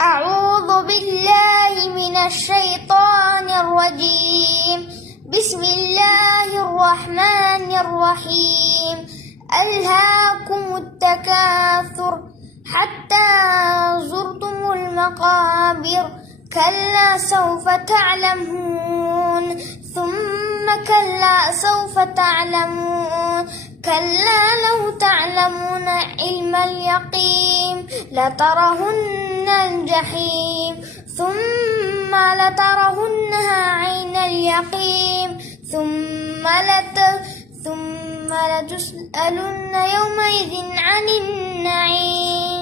أعوذ بالله من الشيطان الرجيم. بسم الله الرحمن الرحيم. ألهاكم التكاثر حتى زرتم المقابر. كلا سوف تعلمون ثم كلا سوف تعلمون. كلا لو تعلمون علم اليقين لترهن الجحيم ثم لترهنها عين اليقين ثم لتسألن يومئذ عن النعيم.